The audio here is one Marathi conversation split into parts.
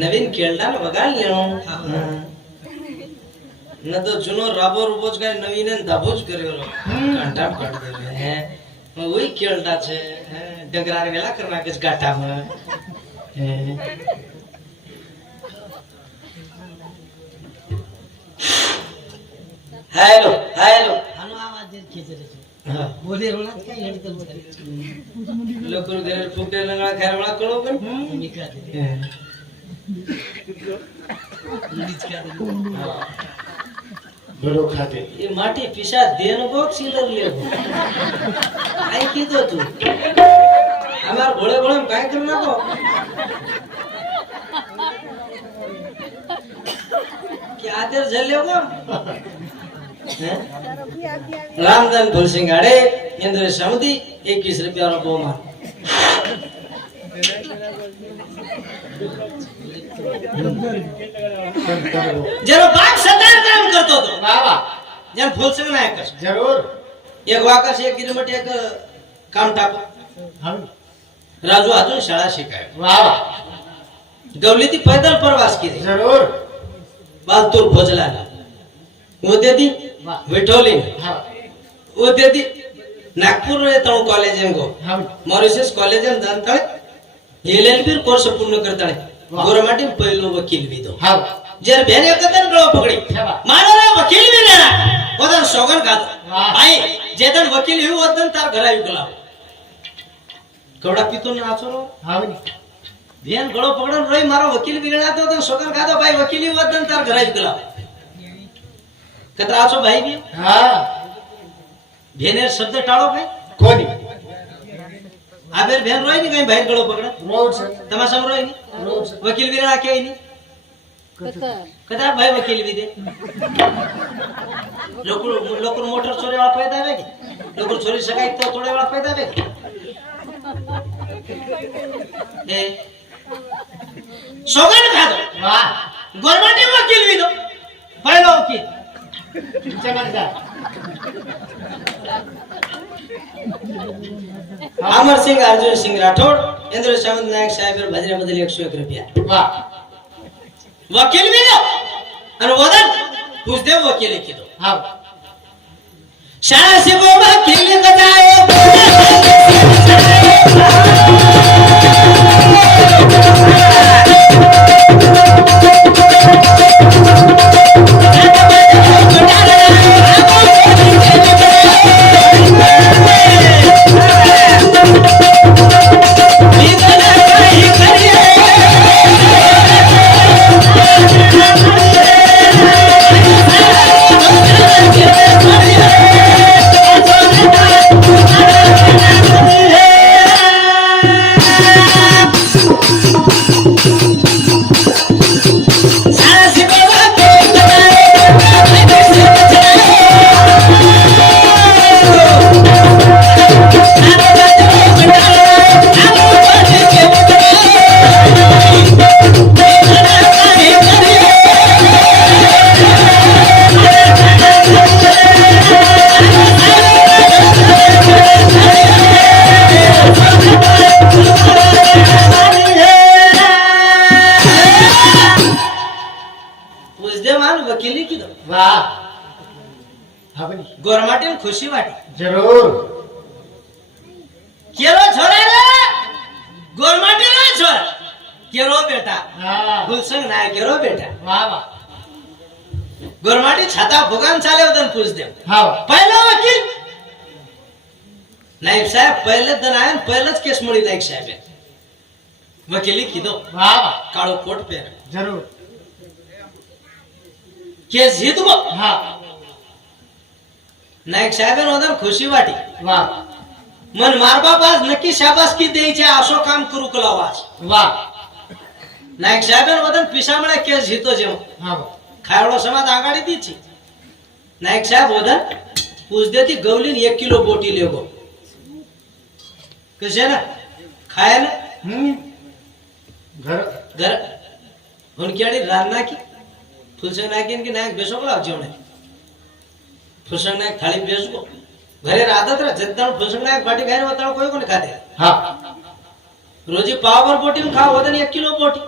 નવીન ખેલડા ને વગાડ લેણો. ન તો જૂનો રાબો રૂબો જ કઈ નવીન ધાબો જ કર્યો. કાંટા કાઢ દેવે. હે. ઓય ખેલડા છે. ડગરાર ડગરા વેલા કરવા કે ગાટામાં હે. Hello hello. આનો આવાજ જ ખેંચે છે. હા. બોલે રોણા કઈ હેડી બોલે લોકો ઘરે ફૂટે લંગડા ખેરવાળા કરો પણ નીકળા દે ભલો ખાતે. એ માટી પીસા દેન બોક સીલર લેવો આઈ કીધો તું? અમાર ઘોડે ઘોડે કાઈ કર નાખો? કે આદર જલ્યો કો રામદાન ભૂલસિંહ ગાડે ઇન્દ્ર સમુદી 21 રૂપિયાનો બહુમાન જેનો जरूर बाप सदार काम करतो तो बाबा जन से ना कर जरूर. एक वाकर से एक किलोमीटर एक काम टाप टाकू राजू आजू शाला शिकाय बाबा. गवली थी पैदल प्रवास की थी जरूर. बाल तूर भोजला हाँ वो दे दी नागपुर नागपूर येतो कॉलेज हैं गो. मॉरिशस कॉलेज हैं दान का ये लेन बी कोर्स अपूर्ण करता है ગોરા માટે પહેલો વકીલ વિધો. જ્યારે બેને કતન ગળો પકડી. મારો રે વકીલ વિને પોતાન સોગન ખાતો ભાઈ જે તન વકીલ એવું હોત ને તાર ઘરે આવી ગલા કવડા પીતો ને આચરો હાવની બેન ગળો પકડો રોઈ મારો વકીલ વિગણાતો તો સોગન ખાતો ભાઈ વકીલ એવું હોત ને તાર ઘરે આવી ગલા કતરા આછો ભાઈ બી? હા. બેને શબ્દ ટાળો ભાઈ. કોની? આ બેન બેન રોય ને કઈ ભાઈ ગળો પકડે રોડ છે તમા સમ રોય ની રોડ છે વકીલ બિગડા કે ની કતરા ભાઈ વકીલ બી દે લોકો લોકો મોટર ચોરી વાળા ફાયદા આવે કે લોકો ચોરી શકાય તો થોડે વાળા ફાયદા આવે કે એ સોગન ખાતો વાહ ગોરમાટી વકીલ વિધો પહેલો વકીલ ચમક જા અમરસિંહ અર્જુનસિંહ રાઠોડ ઇન્દ્ર સામંત નાયક સાહેબ ભજરા બદલ એકસો એક રૂપિયા. વાહ. વકીલ મિલો અને વદન પૂછદેવ વકીલે કીધું. હા. શાળા વકીલ બજાયો केरो बेटा. गुलसंग नाय केरो बेटा. वा वा. गोरमाटी छाता भोगान चाले उदन पूज देव पहिला वकील. नाईक साहेब पहिले दन आहे पहिलंच केस मळी नाईक साहेब वकिली किदो वा वा. काळो कोट पे जरूर. केस जीत जितबो हा. नाईक साहेबांना उदन खुशी वाटी. वा मन मारबा आज नक्की शाबास शाबासकी द्यायची आशो काम करू कलावाज वा. નાયક સાહેબ વતન પિસામણે કેસ જીતો જેમ ખાયડો સમાજ આગાડી દી છે. નાયક સાહેબ વતન પૂછદેથી ગવલીને એક કિલો બોટી લેવો કે છે ને? ખાય ને? હમ. ઘર ઘર. હુણકિયાળી રાન નાખી. ફુલસંગ નાખીને કે નાયક બેસો બોલાવ જેવણે ફુલસંગ નાયક થાળી બેસકો ઘરે રાધત રે જદ્દાણ ફુલસંગ નાયક બાટી ઘરે વતાળો કોઈ કોને ખાતે હા. રોજી પાવર બોટી ખાવ વતન એક કિલો બોટી.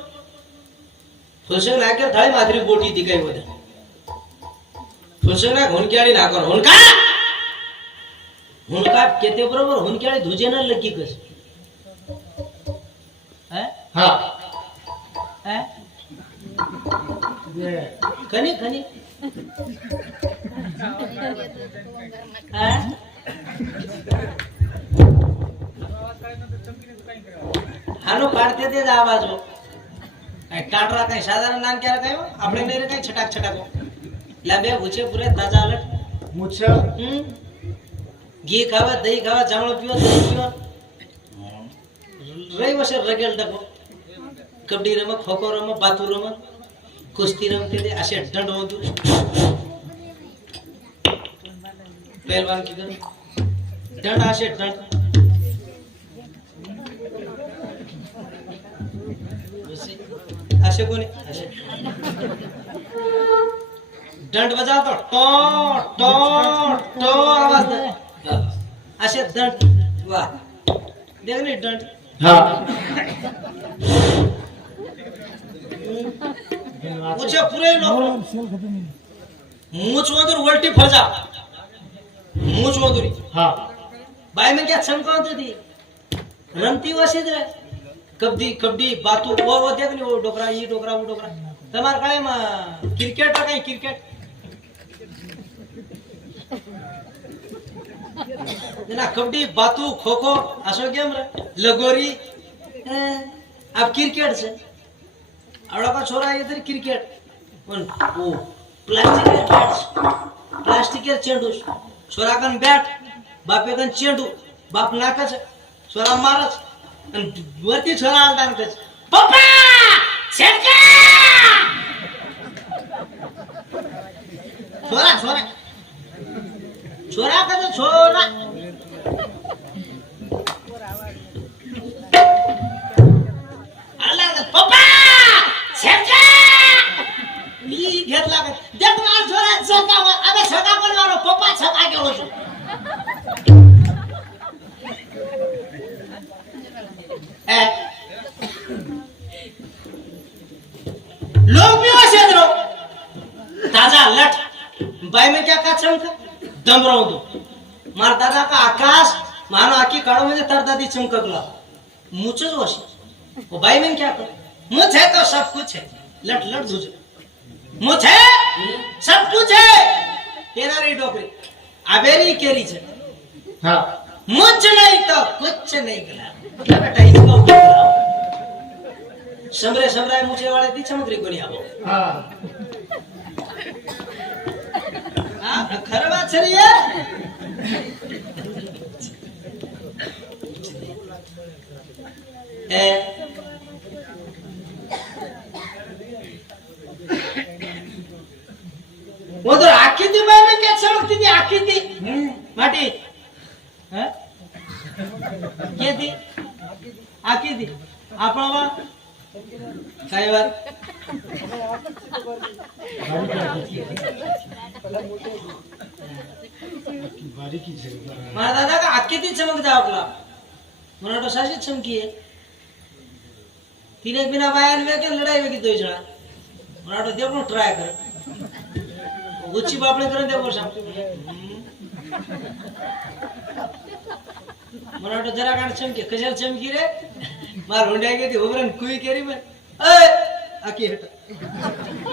ठोसक नाक्यावर थाळी माथरी बोटी ती काही मध्ये ठोसक नाक हुनक्याळी नाकर हुनका हुनका केते बरोबर हुनक्याळी धुजे ना लकी कस हा कनी कनी हानो आवाज हो ટાટરા કઈ સાધારણ નામ ક્યારે કયો આપણે નહીં કઈ છટાક છટાકો લાબે ઉછે પૂરે તાજા અલટ મુછે ઘી ખાવા દહીં ખાવા જામણો પીવો દહીં પીવો. રહી વસે રગેલ ડકો કબડ્ડી રમત ખોખો રમત બાતુ રમત કુસ્તી રમતી તે આશે દંડ હોતું. પહેલવાન કીધું. દંડ આશે દંડ आशे कोणी? दंड बजावतो. टो टो टो आवाज. असे दंड. वा. देख नी दंड. हा. मुझे पूरे लोग मूछ मधुर उलटी फजा. मूछ मधुरी हा. बाई में क्या होती. रमती वसे रे. कबड्डी कबड्डी बातू वो वो देख नी वो डोकरा ये डोकरा वो डोकरा તમારે કાંઈ ક્રિકેટ કઈ ક્રિકેટ ના કબડ્ડી બાતુ ખોખો આશો કેમ રે લગોરી હે, આ ક્રિકેટ છે આવડા કા છોરા એ તરી ક્રિકેટ પણ ઓ પ્લાસ્ટિક બેટ પ્લાસ્ટિક ચેંડુ છે. છોરા કન બેટ બાપે કન ચેંડુ બાપ નાખે છે છોરા મારે છે वरती छोरा आलता ना त्याच छोरा छोरा छोरा का छोरा मी घेतला का? देख मला छोरा शेटका, अबे शेटका कोण पप्पा शेटका केलो तो. लट बाई में क्या काचम का दम रहो दो मार दादा का आकाश मानो आकी काड़ो में तर दादी चमकला मुझे जो वशी वो बाई में क्या कर मुझे तो सब कुछ है लट लट जुझे मुझे सब कुछ है तेरा रे डोकरी अबेरी केरी छे हां मुझ नहीं तो कुछ नहीं गला बेटा इसको સમરે સમરાય મૂછે વાળે થી ચમકરી ગણી આવો હા ખરવા છરીએ? એ क्या लड़ाई दो जणा मला तो पण ट्राय कर. उच्ची बापणे करे देव सांग मला वाटतं जरा काढ चमकी. कशाला चमकी रे? मार हुंड्या गेली उभरण कुई केली मग अकी हेट.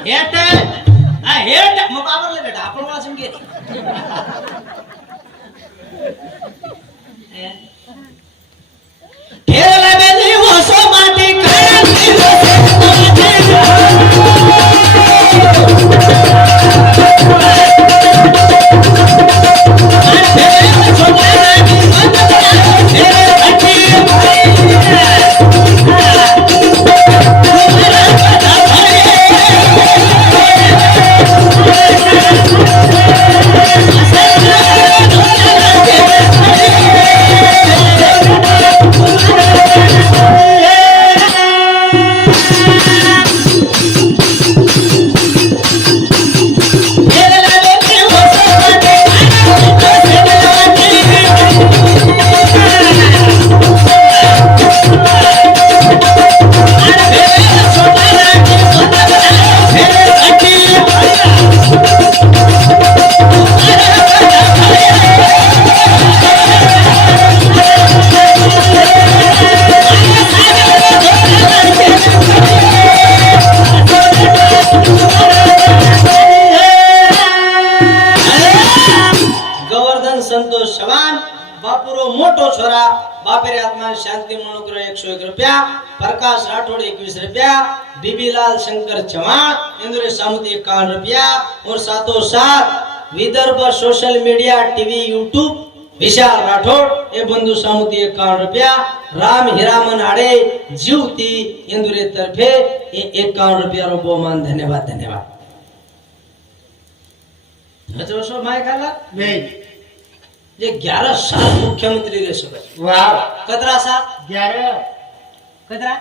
हेट? हेट? मग बाबरले बेटा आपण मला चमकी? रे केरला शंकर चव्हाण इंदुरे सामुदी एकावन्न रुपया और सातों सात Vidarbha social media TV YouTube Vishal Rathod हे बंधू सामुदी एकावन्न रुपया राम हिरामन आडे जीवती इंदुरे तर्फे एकावन्न रुपया रो बहुमान धन्यवाद धन्यवाद હજુ શું માય ખાલા બે જે 11 સાલ મુખ્યમંત્રી રહેશે ભાઈ વાહ કતરા સાલ ગ્યારહ કતરા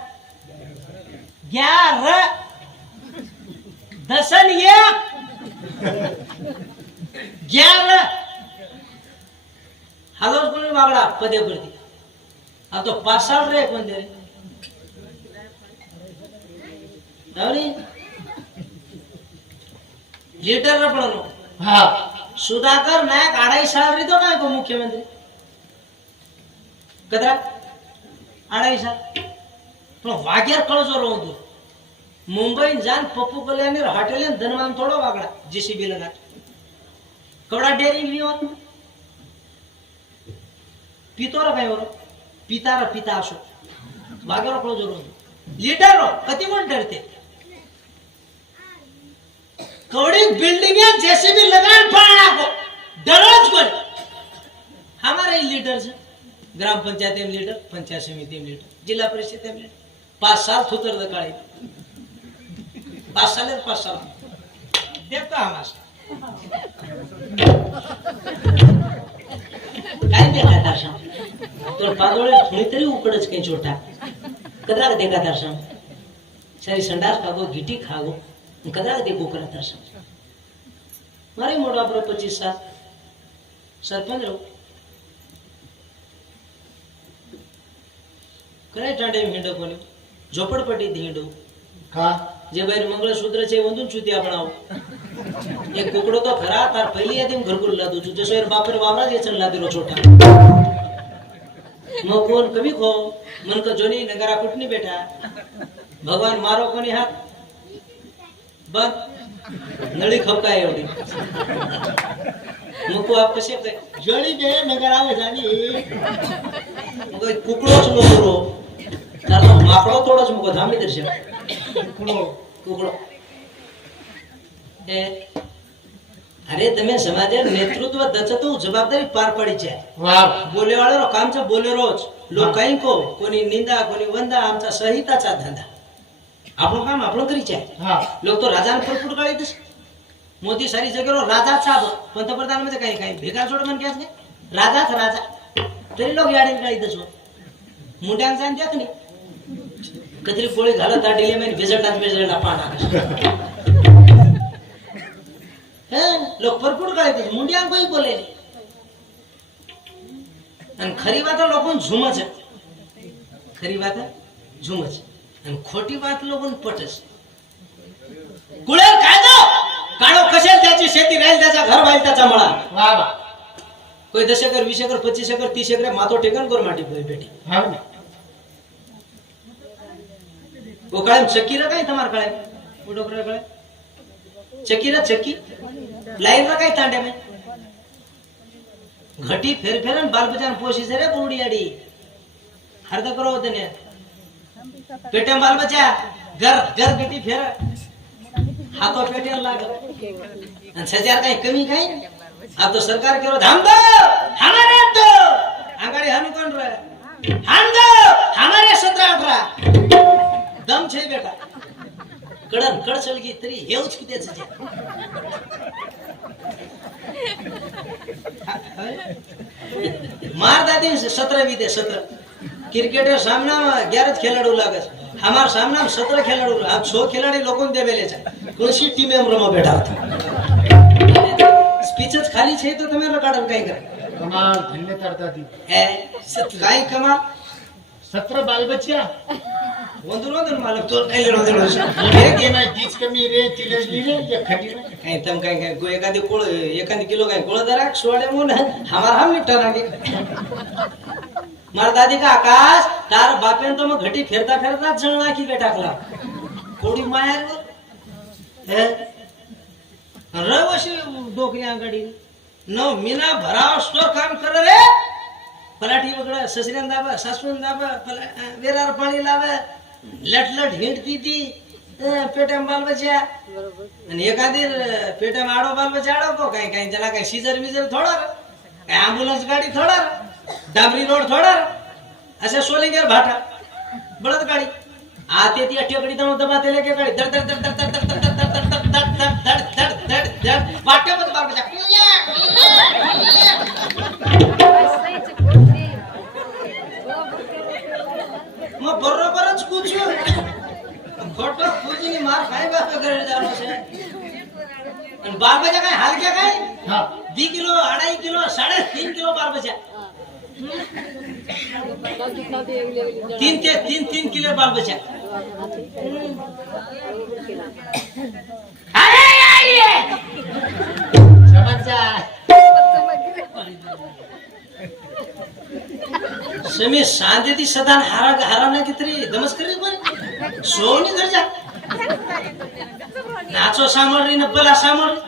11 दसन ये. ग्यारह हजारो कोणी मागला पदे पडते अब तो पांच साल रहे कौन दे रहे दावणी लीटर रे पडलो. हाँ. सुधाकर नायक अडाई साल रही तो काय को मुख्यमंत्री? कदरा अडाई साल पण वाग्यार कळ जोर होतो ಮುಂಬೈನ್ ಜಾನ್ ಪಪ್ಪು ಕಲ್ಯಾಣ ಹೋಟೆಲ್ ಧನವಾನ್ ತೋಡೋ ಆಗಡ ಜೆ ಸಿ ಬಿ ಲಗಾಟ કવડા ડેરી લીવાનું પીતો રે ભાઈ ઓરો. પીતા રે પીતા હશો વાગેરો પડો જરૂર. લીડરો, કતિ કોણ ડરતે? કવડી બિલ્ડિંગ એ જેસીબી લગાડ પાડ નાખો ડરો જ કોણ હમારે લીડર છે. ગ્રામ પંચાયત એમ લીડર, પંચાયત સમિતિ એમ લીડર, જિલ્લા પરિષદ એમ લીડર. પાંચ સાલ થુતર દકાળી. পাঁচ সালের পাঁচ আমার काय देखा दर्शन? तर पादोळे कुणीतरी उकडच काही छोटा. कदा देखा दर्शन? संडास खागो गिटी खागो. कदा देखो करा दर्शन? मारे मोडा बरोबर पच्चीस साल. सरपंच राहू. करायचं हिंडो कोणी? झोपडपट्टीत हिंडो. का? જે ભાઈ મંગળસૂત્ર છે વંદુન છુતિયા બનાવો એક કુકડો તો ખરા, તાર પહેલી હતી ઘરકુલ લાદું છું. જસો એર બાપરે વાવરા જે છન લાદેલો છોટા મો કમી ખો? મન કો જોની નગરા કુટની બેઠા. ભગવાન મારો કોની હાથ? બસ નળી ખપકાય એવડી. મૂકો આપ કશે કે બે નગર આવે જાની. કુકડો જ મોકરો ನಾನು ಮಕ್ಕಳು ತೋಡಸ್ ಮುಗ ಧಾಮಿ ದರ್ಶ અરે તમે સમાજે નેતૃત્વ દચતો જવાબદારી પાર પડી છે. બોલે વાળો કામ છે બોલે રોજ લો કઈ કો કોની નિંદા કોની વંદા આમ છે સહિતા ચા ધંધા. આપણું કામ આપણું કરી છે. લોકો તો રાજાને ફરફૂટ કાઢી દેશે મોદી સારી જગ્યાનો રાજા સાબ પંતપ્રધાનમાં કઈ કઈ ભેગા જોડે મને કહે છે? રાજા રાજા. તો એ લોકો યાદી કાઢી દેશો મુંડાન સાહેબ દેખ નહીં. कधी गोळी घालत त्या मी मेन विजडा पाहणार लोक भरपूर काय ते मुंडी अंकोई बोले आणि खरी बात लोक झुमच खरी बात झुमच आणि खोटी बात लोक पटच कुळेल काय काळो कसेल त्याची शेती राहील त्याचा घर व्हायला त्याचा म्हणा वा कोई दश एकर वीस एकर पच्चीस एकर तीस एकर मातो टेकन गोरमाटी बेटी. हो हा ओकाळेम चकीरा काय तमार काळे उडोकरा काळे चकीरा चकी? लाईनला काय तांड्या में? घटी फेर फेरन बाल बचान पोशी से रे बुड़ी अड़ी हरद करो तने पेटे बाल बचा घर घर घटी फेर। हाथो पेटे लाग। अन सजार काही कमी काही? अब तो सरकार केरो धाम दो। हमारे तो अंगारे हम कोण रे हम दो। हमारे सत्रह दम छे बेटा। कडन कड़ चल कडसळ गी तरी हेच की त्याच मारता दिन सत्रह बीते सत्रह। क्रिकेटर सामना ग्यारह खिलाड़ू लागस हमार सामना में सत्रह खिलाड़ू आप छो। खिलाड़ी लोगों ने दे बेले जाए कौन सी टीम में हम रोमा बैठा होता। स्पीच खाली छे तो तुम्हें रिकॉर्ड कहीं कर? कमाल धन्य तरता दी है कहीं कमाल? सत्रह बाल बच्चिया एखादी एखादी कोळ किलो काय कोळ जरा सोडे म्हणून. हमार हा मिठा लागे मला दादी का आकाश तार बापेन तो मग घटी फिरता फिरता जळणा की काय टाकला कोडी माया रव अशी डोकरी अंगाडी न मीना भराव स्टोर काम कर रे. पलाठी वगैरे ससऱ्यान दाबा सासून दाबा पला वेरार पाणी लावा. लटलट हिंडती ती पेट्याम बालबच्या आणि एखादी पेट्याम आडो बालबच्या आडवतो काही काही त्याला काही शिजर बिजर थोडं काय अँबुलन्स गाडी थोडं डाबरी रोड थोडं अशा सोलिंगर भाटा बळत गाडी आते ती अठ्ठेकडे जाऊन दबा त्याला के गाडी धड धड धड धड धड धड धड धड धड धड धड धड धड धड धड वाट्यामध्ये बालबच्या બરોબર જ પૂછ્યું ખોટો પૂછીને માર ખાઈ બાપે ઘરે જવાનો છે અને બાર બજા કઈ હાલ કે કઈ હા દી કિલો અઢાઈ કિલો સાડે तीन કિલો બાર બજા तीन ते तीन तीन किलो बाल बचा अरे यार ये समज जा ಸಮಿ ಶಾಂತಿ ಸದಾನ ಹಾರಾಗ ಹಾರಾನಾಗಿತ್ರಿ ನಮಸ್ಕಾರಿ ಬರ್ರಿ ಸೋನಿ ದರ್ಜಾ ನಾಚೋ ಸಾಮಾನ್ರಿ ನಪ್ಪಲ ಸಾಮಾನ್ರಿ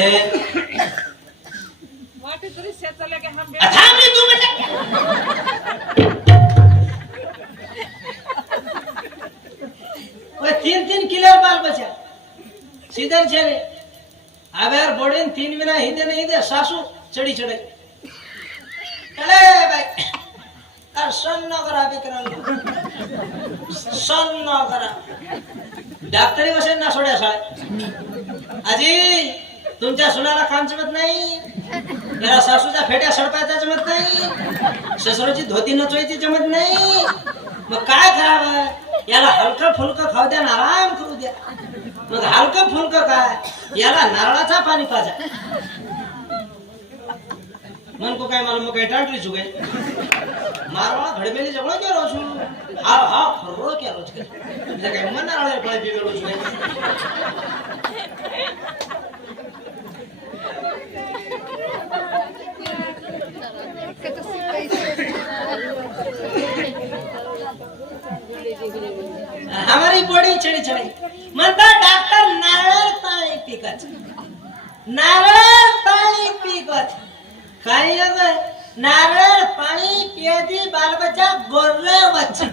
ಏ ಅಥಾಮ್ರಿ ತೂ ಬೇಟ तीन तीन किलर बाल बचा सीधर चले अब यार बोड़े तीन बिना ही दे नहीं दे सासू चढी चढ. चले बाई. सन्न करा विक्रांत सन्न करा डॉक्टरी बसेल ना सोड्या साहेब. आजी तुमच्या सुनाला काम जमत नाही. जरा सासूच्या फेट्या सडपायचा जमत नाही. ससरोची धोती नचवायची चमत नाही. मग काय करावं याला हलकं फुलकं खाऊ द्या ना आराम करू द्या. मग हलकं फुलकं काय? याला नारळाचा पाणी पाजा. મન કો કઈ માલમ કાય ટાટરી છું ગઈ મારવા ઘડમેલી ઝઘડો કેરો છું? હા હા ફરરો કેરો છું. એટલે કાય મન આળે ફળ પીવેલો છું અમારી બોડી છડી છડી મન ડાક્ટર નારળ પાણી પીકત નારળ પાણી પીકત काही अगं नारळ पाणी पियादी बालबच्चा गोर्रे बच्चा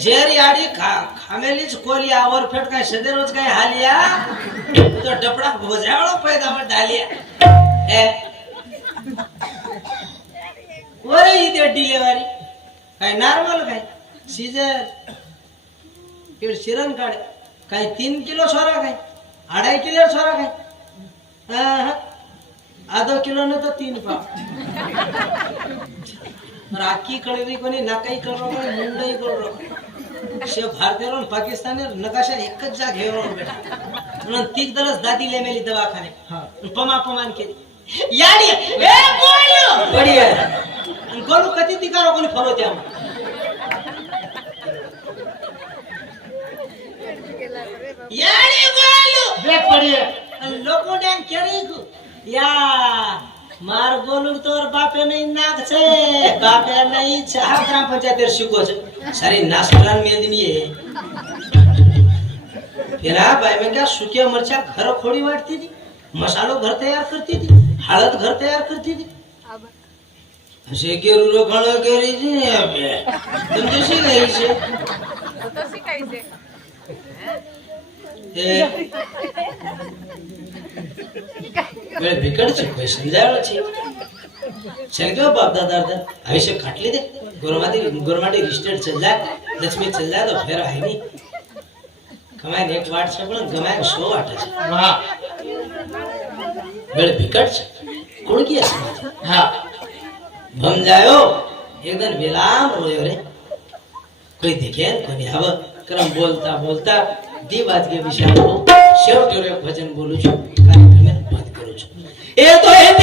जेर याडी खा खामेलीच कोरी आवर फेट काय सदेरोज काय हालिया तो डपडा भोजावळो पैदा पण डालिया ए. ही ते डिलिव्हरी काय नॉर्मल काय? सीजर. किंवा शिरण काढ काय तीन किलो सोरा काय? अढाई किलो सोरा काय? हा. आधा न तर तीन पाव राखी कळवी कोणी नाकाही कर मुंडई मुंडही कळलो भारतीय पाकिस्तान नकाशा एकच जा हे बेटा म्हणून दलच दादी मेली दवाखाने. पमा पमान केली. यानी ए बोल! बढिया. आणि गोलू कधी तिकारो कोणी फरवते आम्हाला. याडी बोल! ब्रेक पडिया आणि યા, માર ગોલું તોર બાપે નહીં નાક છે. બાપે નહીં છે આ ગ્રામ પંચાયત શીખો છે. સારી નાસરાન મેદની એ. પેલા ભાઈ મેં ક્યાં સૂક્યા મરચા ઘર ખોડી વાટતી હતી. મસાલો ઘર તૈયાર કરતી હતી. હળદ ઘર તૈયાર કરતી હતી. હશે કે રૂરો ખળો કેરી છે તમને શી કહી છે તો શી કહી છે वेळ बिकटचे होय संध्यावेळचे शंकर बाप दादा अर्धा आयुष्य काटले दे. गोरमाटी गोरमाटी रिस्टेड चल जात लक्ष्मी चल जात फेर आहे नी. कमाय नेट वाट सगळं गमाय सो वाटायचं. वाह वेळ बिकटचे. कोणकी असं हा. भम जायो. एकदम विलाम रोयो रे. कोई देखे कोणी हवं. क्रम बोलता बोलता दी बात के विषयावर हो. शेवटी भजन बोलू शकतो. Esto es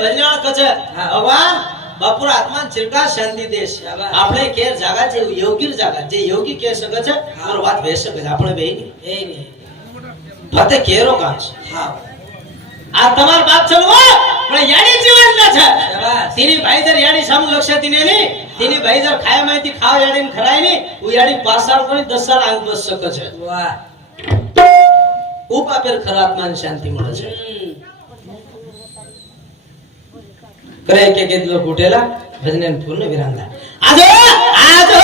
ભલ્યાણ કચે ભગવાન બપોર આત્મા છિલકા શાંતિ દેશ આપણે કેર જાગા છે યોગી જાગા. જે યોગી કે શકે છે મારો વાત વહી શકે છે આપણે બે નહીં. ફતે કેરો કામ છે હા. આ તમાર બાપ છે પણ યાની જીવન ના છે તેની ભાઈ જર યાની સામ લક્ષ્ય તીને ની તેની ભાઈ જર ખાય માહિતી ખાવ યાડી ને ખરાયની હું યાડી પાંચ સાલ કરી દસ સાલ આગ બસ શકે છે. વાહ. ઉપ આપેલ શાંતિ મળે છે. काय काय घेतलं कुठेला? भजन पूर्ण विरांदा आजो आजो